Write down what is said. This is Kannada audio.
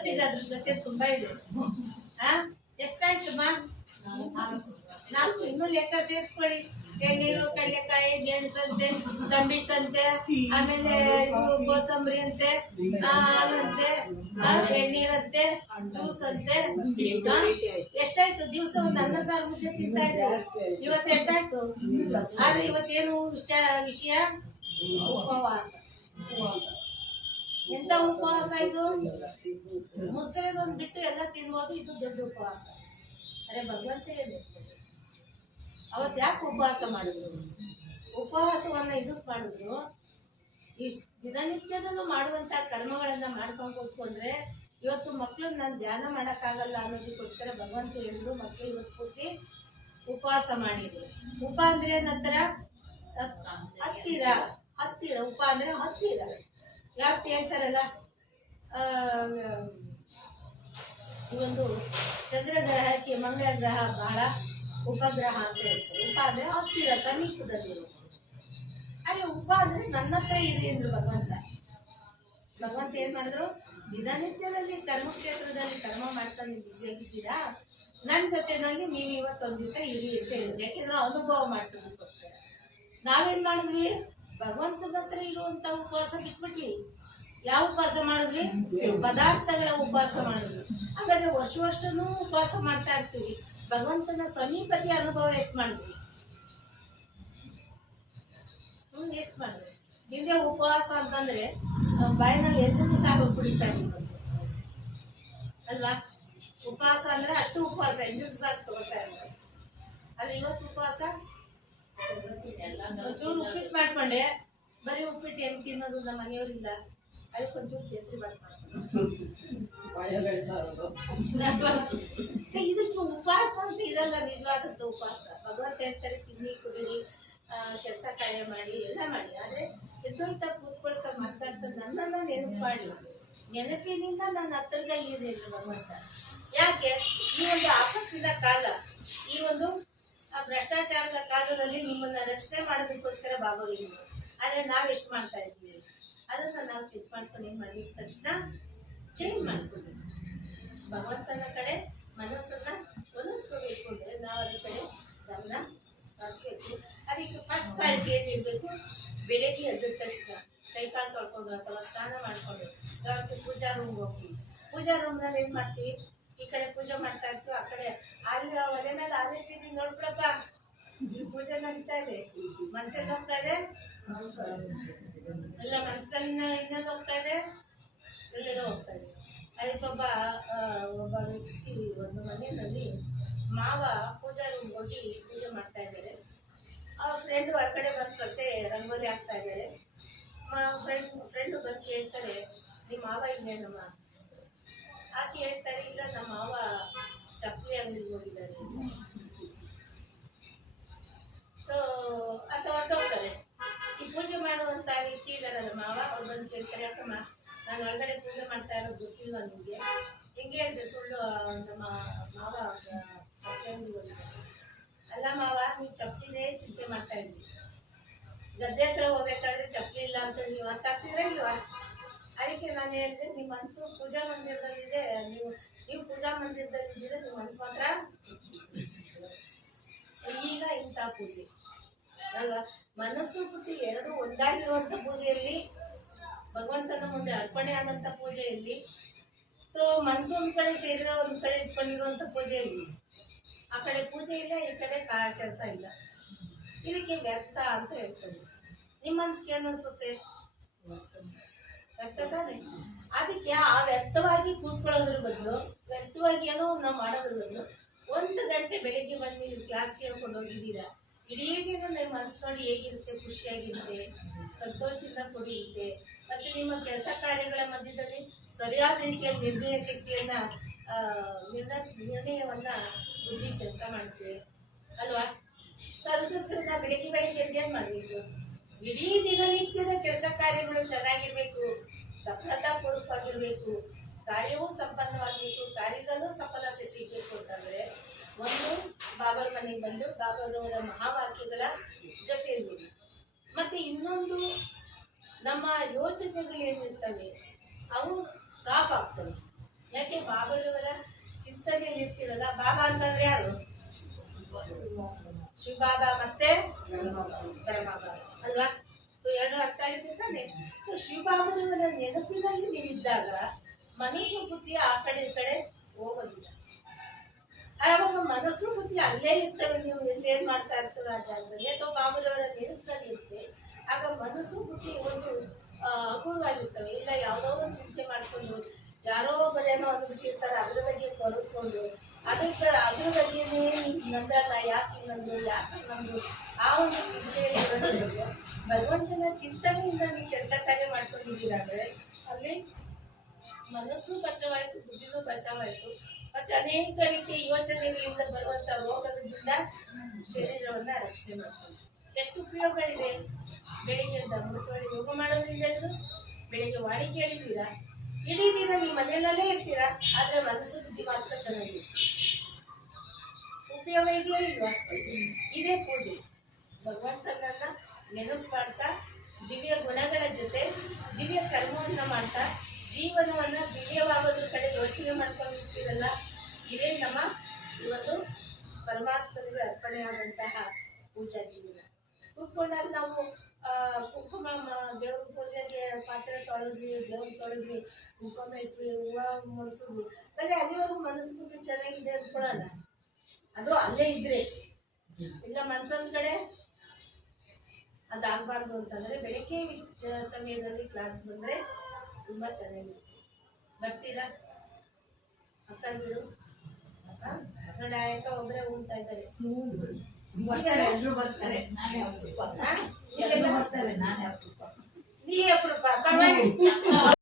ಖರ್ಚಿದೆ, ಅದ್ರ ಜೊತೆ ತುಂಬಾ ಇದೆ. ಎಷ್ಟಾಯ್ತಮ್ಮ? 4. ಇನ್ನೂ ಲೆಕ್ಕ ಸೇರಿಸ್ಕೊಳ್ಳಿ. ಎಳ್ನೀರು, ಕಡಲೆಕಾಯಿ, ಗೆಣಸಂತೆ, ತಂಬಿಟ್ಟಂತೆ, ಆಮೇಲೆ ಕೋಸಂಬರಿ ಅಂತೆ, ಹಾಲಂತೆ, ಎಳ್ನೀರಂತೆ, ಜ್ಯೂಸ್ ಅಂತೆ. ಎಷ್ಟಾಯ್ತು? ದಿವಸ ಒಂದು ಅನ್ನ ಸಾರು ಮುದ್ದೆ ತಿಂತಾ ಇದ್ರೆ ಇವತ್ತು ಎಷ್ಟಾಯ್ತು? ಆದ್ರೆ ಇವತ್ತೇನು ವಿಷಯ? ಉಪವಾಸ. ಎಂತ ಉಪವಾಸ ಇದು? ಮುಸ್ಸರೆದೊಂದು ಬಿಟ್ಟು ಎಲ್ಲ ತಿನ್ಬೋದು, ಇದು ದೊಡ್ಡ ಉಪವಾಸ. ಅರೆ ಭಗವಂತ ಏನಿರ್ತದೆ? ಅವತ್ತು ಯಾಕೆ ಉಪವಾಸ ಮಾಡಿದ್ರು? ಉಪವಾಸವನ್ನ ಇದಕ್ಕೆ ಮಾಡಿದ್ರು, ದಿನನಿತ್ಯದಲ್ಲೂ ಮಾಡುವಂತ ಕರ್ಮಗಳನ್ನ ಮಾಡ್ಕೊಂಡು ಕೂತ್ಕೊಂಡ್ರೆ ಇವತ್ತು ಮಕ್ಕಳನ್ನ ನಾನು ಧ್ಯಾನ ಮಾಡೋಕ್ಕಾಗಲ್ಲ ಅನ್ನೋದಕ್ಕೋಸ್ಕರ ಭಗವಂತ ಹೇಳಿದ್ರು ಮಕ್ಕಳು ಇವತ್ತು ಪೂರ್ತಿ ಉಪವಾಸ ಮಾಡಿದ್ರು. ಉಪ ಅಂದ್ರೆ ನಂತರ ಹತ್ತಿರ, ಹತ್ತಿರ. ಉಪ ಅಂದ್ರೆ ಹತ್ತಿರ. ಯಾವತ್ತು ಹೇಳ್ತಾರಲ್ಲ, ಈ ಒಂದು ಚಂದ್ರಗ್ರಹಕ್ಕೆ ಮಂಗಳ ಗ್ರಹ ಬಹಳ ಉಪಗ್ರಹ ಅಂತ ಹೇಳ್ತಾರೆ. ಉಪ ಅಂದ್ರೆ ಹತ್ತಿರ, ಸಮೀಪದಲ್ಲಿರುತ್ತೆ. ಹಾಗೆ ಉಪ ಅಂದ್ರೆ ನನ್ನ ಹತ್ರ ಇರಿ ಅಂದ್ರು ಭಗವಂತ. ಭಗವಂತ ಏನ್ ಮಾಡಿದ್ರು? ದಿನನಿತ್ಯದಲ್ಲಿ ಕರ್ಮಕ್ಷೇತ್ರದಲ್ಲಿ ಕರ್ಮ ಮಾಡ್ತಾ ನೀವು ಬ್ಯುಸಿಯಾಗಿದ್ದೀರಾ, ನನ್ನ ಜೊತೆನಲ್ಲಿ ನೀವು ಇವತ್ತೊಂದು ದಿವಸ ಇರಿ ಅಂತ ಹೇಳಿದ್ರು. ಯಾಕೆಂದ್ರೆ ಅನುಭವ ಮಾಡಿಸೋದಕ್ಕೋಸ್ಕರ. ನಾವೇನ್ ಮಾಡಿದ್ವಿ? ಭಗವಂತನ ಹತ್ರ ಇರುವಂತ ಉಪವಾಸ ಬಿಟ್ಬಿಟ್ವಿ. ಯಾವ ಉಪವಾಸ ಮಾಡಿದ್ವಿ? ಪದಾರ್ಥಗಳ ಉಪವಾಸ ಮಾಡಿದ್ವಿ. ಹಾಗಾದ್ರೆ ವರ್ಷನೂ ಉಪವಾಸ ಮಾಡ್ತಾ ಇರ್ತೀವಿ, ಭಗವಂತನ ಸಮೀಪದ ಅನುಭವ ಎಷ್ಟು ಮಾಡಿದ್ವಿ? ಎಷ್ಟು ಮಾಡಿದ್ವಿ? ಹಿಂದೆ ಉಪವಾಸ ಅಂತಂದ್ರೆ ಬಾಯಿನಲ್ಲಿ ಹೆಚ್ಚು ಸಾಗು ಕುಡಿತಾ ಇರ್ಬೋದು ಅಲ್ವಾ? ಉಪವಾಸ ಅಂದ್ರೆ ಅಷ್ಟು ಉಪವಾಸ, ಹೆಚ್ಚು ಸಾಕು ತಗೋತಾ ಇರ್ಬೋದು. ಆದ್ರೆ ಇವತ್ತು ಉಪವಾಸ ಒಂಚೂರು ಉಪ್ಪಿಟ್ಟು ಮಾಡ್ಕೊಂಡೆ, ಬರೀ ಉಪ್ಪಿಟ್ಟು ಹೆಂಗ್ ತಿನ್ನೋದು? ನಮ್ಮ ಮನೆಯವರಿಲ್ಲ, ಅದಕ್ಕೊಂಚೂರು ಕೇಸರಿ ಬಾತ್ ಮಾಡ್ಕೊಂಡು ಇದಕ್ಕೆ ಉಪವಾಸ ಅಂತ ಇದಲ್ಲ ನಿಜವಾದಂತ ಉಪವಾಸ. ಭಗವಂತ ಹೇಳ್ತಾರೆ ತಿನ್ನಿ, ಕುಡಿರಿ, ಕೆಲಸ ಕಾರ್ಯ ಮಾಡಿ, ಎಲ್ಲ ಮಾಡಿ. ಆದ್ರೆ ಎದ್ದೊಳ್ತಾ ಕೂತ್ಕೊಳ್ತಾ ಮಾತಾಡ್ತಾ ನನ್ನನ್ನ ನೆನಪು ಮಾಡಿ, ನೆನಪಿನಿಂದ ನನ್ನ ಹತ್ತಿರದಲ್ಲಿ ಇದೆ ಭಗವಂತ. ಯಾಕೆ? ಈ ಒಂದು ಆಪತ್ತಿನ ಕಾಲ, ಈ ಒಂದು ಭ್ರಷ್ಟಾಚಾರದ ಕಾಲದಲ್ಲಿ ನಿಮ್ಮನ್ನ ರಕ್ಷಣೆ ಮಾಡೋದಕ್ಕೋಸ್ಕರ ಬಾಬರಿದ್ರು. ಆದ್ರೆ ನಾವೆಷ್ಟು ಮಾಡ್ತಾ ಇದ್ದೀವಿ? ಅದನ್ನ ನಾವು ಚೆಕ್ ಮಾಡ್ಕೊಂಡು ಏನ್ ಮಾಡ್ಲಿಕ್ಕೆ ತಕ್ಷಣ ಚೇಂಜ್ ಮಾಡ್ಕೊಂಡು ಭಗವಂತನ ಕಡೆ ಮನಸ್ಸನ್ನ ಒಲಿಸ್ಕೋಬೇಕು ಅಂದ್ರೆ ನಾವು ಅದ್ರ ಕಡೆ ಗಮನ ಹರಿಸ್ಬೇಕು. ಅದಕ್ಕೆ ಫಸ್ಟ್ ಪಾಯಿಂಟ್ ಏನಿರ್ಬೇಕು? ಬೆಳಗ್ಗೆ ಎದ್ದ ತಕ್ಷಣ ಕೈಕಾಲು ತೊಳ್ಕೊಂಡು ಅಥವಾ ಸ್ನಾನ ಮಾಡ್ಕೊಂಡು ಯಾವತ್ತು ಪೂಜಾ ರೂಮ್ಗೆ ಹೋಗ್ತೀವಿ. ಪೂಜಾ ರೂಮ್ನಲ್ಲಿ ಏನ್ ಮಾಡ್ತೀವಿ? ಈ ಕಡೆ ಪೂಜೆ ಮಾಡ್ತಾ ಇರ್ತೀವಿ, ಆ ಕಡೆ ಅಲ್ಲಿ ಒಲೆ ಮೇಲೆ ಹಾಲಿಟ್ಟಿದ್ದೀನಿ ನೋಡ್ಬಿಡಪ್ಪ, ಈ ಪೂಜೆ ನಡೀತಾ ಇದೆ. ಮನ್ಸಲ್ಲಿ ಹೋಗ್ತಾ ಇದೆ ಎಲ್ಲ, ಮನಸ್ಸಲ್ಲಿ ಇನ್ನೆಲ್ಲ ಹೋಗ್ತಾ ಇದೆ, ಎಲ್ಲೆಲ್ಲ ಹೋಗ್ತಾ ಇದೆ. ಅದಕ್ಕೊಬ್ಬ ವ್ಯಕ್ತಿ ಒಂದು ಮನೆಯಲ್ಲಿ ಮಾವ ಪೂಜಾ ರೂಮ್ಗೆ ಹೋಗಿ ಪೂಜೆ ಮಾಡ್ತಾ ಇದ್ದಾರೆ. ಅವ್ರ ಫ್ರೆಂಡು ಆ ಕಡೆ ಬಂದು ಸೊಸೆ ರಂಗೋಲಿ ಹಾಕ್ತಾ ಇದ್ದಾರೆ. ಫ್ರೆಂಡು ಬಂದು ಕೇಳ್ತಾರೆ, ನಿಮ್ಮ ಮಾವ ಇನ್ನೇನಮ್ಮ? ಆಕೆ ಹೇಳ್ತಾರೆ, ಇಲ್ಲ ನಮ್ಮ ಮಾವ ಚಪ್ಪಲಿ ಅಂಗಡಿಗೆ ಹೋಗಿದ್ದಾರೆ ಅಥವಾ ಹೊರಟೋಗ್ತಾರೆ. ಈ ಪೂಜೆ ಮಾಡುವಂತ ವ್ಯಕ್ತಿ ಇದಾರಲ್ಲ ಮಾವ, ಅವ್ರು ಬಂದು ಕೇಳ್ತಾರೆ, ಯಾಕಮ್ಮ ನಾನು ಒಳಗಡೆ ಪೂಜೆ ಮಾಡ್ತಾ ಇರೋದು ಗೊತ್ತಿಲ್ವಾ ನಿಮ್ಗೆ? ಹೆಂಗೆ ಹೇಳಿದೆ ಸುಳ್ಳು? ನಮ್ಮ ಮಾವ ಚಪ್ಪಲಿ ಅಂಗಡಿಗೆ ಹೋಗಿದ್ದಾರೆ. ಅಲ್ಲ ಮಾವ, ನೀವು ಚಪ್ಪಲಿನೇ ಚಿಂತೆ ಮಾಡ್ತಾ ಇದ್ರಿ, ಗದ್ದೆ ಹತ್ರ ಹೋಗ್ಬೇಕಾದ್ರೆ ಚಪ್ಪಲಿ ಇಲ್ಲ ಅಂತ ನೀವು ಮಾತಾಡ್ತಿದ್ರೆ ಇಲ್ವಾ? ಅದಕ್ಕೆ ನಾನು ಹೇಳಿದೆ, ನಿಮ್ಮ ಮನಸ್ಸು ಪೂಜಾ ಮಂದಿರದಲ್ಲಿದೆ, ನೀವು ಪೂಜಾ ಮಂದಿರದಲ್ಲಿದ್ದೀರ, ನಿಮ್ಮ ಮನಸ್ಸು ಮಾತ್ರ ಈಗ ಇಂಥ ಪೂಜೆ ಅಲ್ವಾ? ಮನಸ್ಸು ಬುದ್ಧಿ ಎರಡು ಒಂದಾಗಿರುವಂತ ಪೂಜೆಯಲ್ಲಿ, ಭಗವಂತನ ಮುಂದೆ ಅರ್ಪಣೆ ಆದಂತ ಪೂಜೆಯಲ್ಲಿ, ಮನಸ್ಸು ಒಂದ್ ಕಡೆ, ಶರೀರ ಒಂದ್ ಕಡೆ ಇಟ್ಕೊಂಡಿರುವಂತ ಪೂಜೆಯಲ್ಲಿ, ಆ ಕಡೆ ಪೂಜೆ ಇಲ್ಲ, ಈ ಕಡೆ ಕೆಲಸ ಇಲ್ಲ. ಇದಕ್ಕೆ ವ್ಯರ್ಥ ಅಂತ ಹೇಳ್ತಾರೆ. ನಿಮ್ಮ ಮನ್ಸಿಗೆ ಏನ್ ಅನ್ಸುತ್ತೆ? ವ್ಯರ್ಥ ತಾನೆ. ಅದಕ್ಕೆ ಆ ವ್ಯರ್ಥವಾಗಿ ಕೂತ್ಕೊಳ್ಳೋದ್ರ ಬದಲು, ವ್ಯರ್ಥವಾಗಿ ಏನೋ ನಾವು ಮಾಡೋದ್ರ ಬದಲು 1 ಗಂಟೆ ಬೆಳಿಗ್ಗೆ ಬಂದು ನೀವು ಕ್ಲಾಸ್ ಕೇಳ್ಕೊಂಡು ಹೋಗಿದ್ದೀರಾ, ಇಡೀ ದಿನ ನಿಮ್ಮ ಮನಸ್ಸು ನೋಡಿ ಹೇಗಿರುತ್ತೆ? ಖುಷಿಯಾಗಿರುತ್ತೆ, ಸಂತೋಷದಿಂದ ಕೂಡಿರುತ್ತೆ. ಮತ್ತೆ ನಿಮ್ಮ ಕೆಲಸ ಕಾರ್ಯಗಳ ಮಧ್ಯದಲ್ಲಿ ಸರಿಯಾದ ರೀತಿಯ ನಿರ್ಣಯ ಶಕ್ತಿಯನ್ನ, ನಿರ್ಣಯವನ್ನ ಬುದ್ಧಿ ಕೆಲಸ ಮಾಡುತ್ತೆ ಅಲ್ವಾ? ಅದಕ್ಕೋಸ್ಕರ ನಾವು ಬೆಳಿಗ್ಗೆ ಏನ್ ಮಾಡ್ಬೇಕು? ಇಡೀ ದಿನನಿತ್ಯದ ಕೆಲಸ ಕಾರ್ಯಗಳು ಚೆನ್ನಾಗಿರ್ಬೇಕು, ಸಫಲತಾಪೂರ್ವಕವಾಗಿರ್ಬೇಕು, ಕಾರ್ಯವೂ ಸಂಪನ್ನವಾಗಬೇಕು, ಕಾರ್ಯದಲ್ಲೂ ಸಫಲತೆ ಸಿಗಬೇಕು ಅಂತಂದ್ರೆ ಒಂದು ಬಾಬರ್ ಮನೆಗೆ ಬಂದು ಬಾಬರವರ ಮಹಾವಾಕ್ಯಗಳ ಜೊತೆಯಲ್ಲಿ, ಮತ್ತೆ ಇನ್ನೊಂದು ನಮ್ಮ ಯೋಚನೆಗಳು ಏನಿರ್ತವೆ ಅವು ಸ್ಟಾಪ್ ಆಗ್ತವೆ. ಬಾಬರವರ ಚಿಂತನೆಯಲ್ಲಿ ಇರ್ತಿರಲ್ಲ. ಬಾಬಾ ಅಂತಂದ್ರೆ ಯಾರು? ಶಿವಬಾಬಾ ಮತ್ತೆ ಪರಮಬಾಬಾ ಅಲ್ವಾ? ಎರಡು ಅರ್ಥ ಆಗಿದೆ ತಾನೆ. ಶಿವಬಾಬರವರ ನೆನಪಿನಲ್ಲಿ ನೀವಿದ್ದಾಗ ಮನಸ್ಸು ಬುದ್ಧಿ ಆ ಕಡೆ ಈ ಕಡೆ ಹೋಗೋದಿಲ್ಲ. ಆವಾಗ ಮನಸ್ಸು ಬುದ್ಧಿ ಅಲ್ಲೇ ಇರ್ತವೆ. ನೀವು ಎಲ್ಲೇನ್ ಮಾಡ್ತಾ ಇರ್ತೀರ ಆ ಜಾಗದಲ್ಲಿ ಅಥವಾ ಬಾಬರವರ ನೆನಪಿನಲ್ಲಿ ಇರುತ್ತೆ. ಆಗ ಮನಸ್ಸು ಬುದ್ಧಿ ಒಂದು ಹಗುರವಾಗಿರ್ತವೆ. ಇಲ್ಲ ಯಾವುದೋ ಒಂದು ಚಿಂತೆ ಮಾಡ್ಕೊಂಡು ಯಾರೋ ಒಬ್ಬರೇನೋ ಅಂದ್ಬಿಟ್ಟಿರ್ತಾರೆ, ಅದ್ರ ಬಗ್ಗೆ ಕೊರಕೊಂಡು ಅದ್ರ ಬಗ್ಗೆನೇ ನಂದಲ್ಲ, ಯಾಕೆ ಹಿಂಗಂದ್ರು ಯಾಕೆ ಹಂಗಂದ್ರು ಆ ಒಂದು ಚಿಂತೆಯಲ್ಲಿ ಇರೋದು. ಭಗವಂತನ ಚಿಂತನೆಯಿಂದ ನೀವು ಕೆಲಸ ಕಾರ್ಯ ಮಾಡ್ಕೊಂಡಿದ್ದೀರಾದ್ರೆ ಅಲ್ಲಿ ಮನಸ್ಸು ಬಚಾವಾಯಿತು, ಬುದ್ಧಿನೂ ಬಚಾವಾಯಿತು. ಮತ್ತೆ ಅನೇಕ ರೀತಿಯ ಯೋಚನೆಗಳಿಂದ ಬರುವಂತ ರೋಗದಿಂದ ಶರೀರವನ್ನ ರಕ್ಷಣೆ ಮಾಡ್ಕೊಂಡು ಎಷ್ಟು ಉಪಯೋಗ ಇದೆ. ಬೆಳಿಗ್ಗೆ ಅಮೃತವಾಣಿ ಯೋಗ ಮಾಡೋದ್ರಿಂದ ಹಿಡಿದು ಬೆಳಿಗ್ಗೆ ವಾಣಿ ಕೇಳಿದ್ದೀರಾ, ಇಡೀ ದಿನ ನೀವು ಮನೆಯಲ್ಲೇ ಇರ್ತೀರಾ, ಆದ್ರೆ ಮನಸ್ಸು ಬುದ್ಧಿ ಮಾತ್ರ ಚೆನ್ನಾಗಿರುತ್ತೆ. ಉಪಯೋಗ ಇದೆಯಾ ಇಲ್ವಾ? ಇದೇ ಪೂಜೆ. ಭಗವಂತನನ್ನ ನೆನಪು ಮಾಡ್ತಾ ದಿವ್ಯ ಗುಣಗಳ ಜೊತೆ ದಿವ್ಯ ಕರ್ಮವನ್ನ ಮಾಡ್ತಾ ಜೀವನವನ್ನ ದಿವ್ಯವಾಗೋದ್ರ ಕಡೆ ಯೋಚನೆ ಮಾಡ್ಕೊಂಡಿರ್ತೀರಲ್ಲ, ಇದೇ ನಮ್ಮ ಇವತ್ತು ಪರಮಾತ್ಮನಿಗೆ ಅರ್ಪಣೆಯಾದಂತಹ ಪೂಜಾ ಜೀವನ. ಕೂತ್ಕೊಂಡಾಗ ನಾವು ಕುಂಕುಮ ದೇವ್ರ ಪೂಜೆಗೆ ಪಾತ್ರೆ ತೊಳೆದ್ವಿ, ದೇವ್ರ ತೊಳೆದ್ವಿ, ಕುಂಕುಮ ಇಟ್ವಿ, ಹೂವು ಮುಡಿಸಿದ್ವಿ, ಬರೀ ಅಲ್ಲಿವರೆಗೂ ಮನಸ್ಸು ಬುದ್ಧಿ ಚೆನ್ನಾಗಿದೆ ಅಂದ್ಕೊಳ್ಳೋಣ. ಅದು ಅಲ್ಲೇ ಇದ್ರೆ ಇಲ್ಲ ಮನ್ಸೊಂದ್ ಕಡೆ ಅದಾಗಬಾರ್ದು ಅಂತಂದ್ರೆ ಬೆಳಗ್ಗೆ ಸಮಯದಲ್ಲಿ ಕ್ಲಾಸ್ ಬಂದ್ರೆ ತುಂಬಾ ಚೆನ್ನಾಗಿರುತ್ತೆ. ಬರ್ತೀರಾ ಅಕ್ಕಂದಿರು? ನೋಡಿ ಆಯಕ ಒಬ್ಬರೇ ಉಣ್ತಾ ಇದ್ದಾರೆ. ನೀವೇ ಅಪರೂಪ, ಪರವಾಗಿ